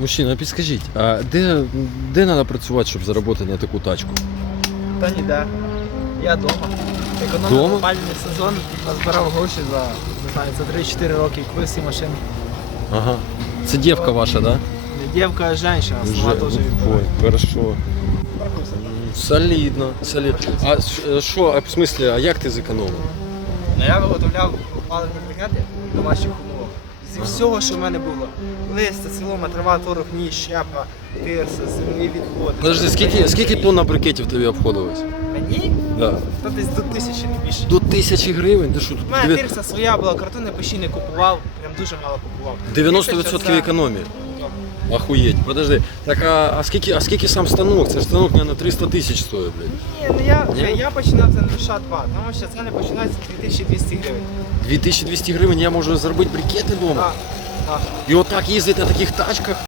Мужчина, підскажіть, а де, де треба працювати, щоб заробити на таку тачку? Та ніде. Я вдома. Економив опалювальний сезон, назбирав гроші за, не знаю, за 3-4 роки, купив всі машини. Ага. Це дівка ваша, да? Не Дівка, а жінка, сама теж Ой, хорошо. Солідно, солідно. А що, а в смислі, а як ти зекономив? Ну, Я виготовляв опалені брикети домашніх. Зі всього, що в мене було. Листя, цілома, трава, торох, ніж, щепа, тирса, землі відходи. Подожди, скільки, скільки тонн на брикетів тобі обходилось? Мені? Да. Та десь до тисячі не більше. До тисячі гривень? Ти що тут? У мене Дев'я- тирса своя була, картони постійно купував, прям дуже мало купував. 90% Тисяча це- економії. Охуєть. Подожди. Так а, а скільки, а скільки сам станок? Це ж станок, мабуть, 300 тисяч стоїть, блядь. Ні, ну я, Ні? я починав це на душа 2, тому що це не починається 2200 гривень. 2200 гривень я можу зробити брикети вдома. І отак їздити на таких тачках.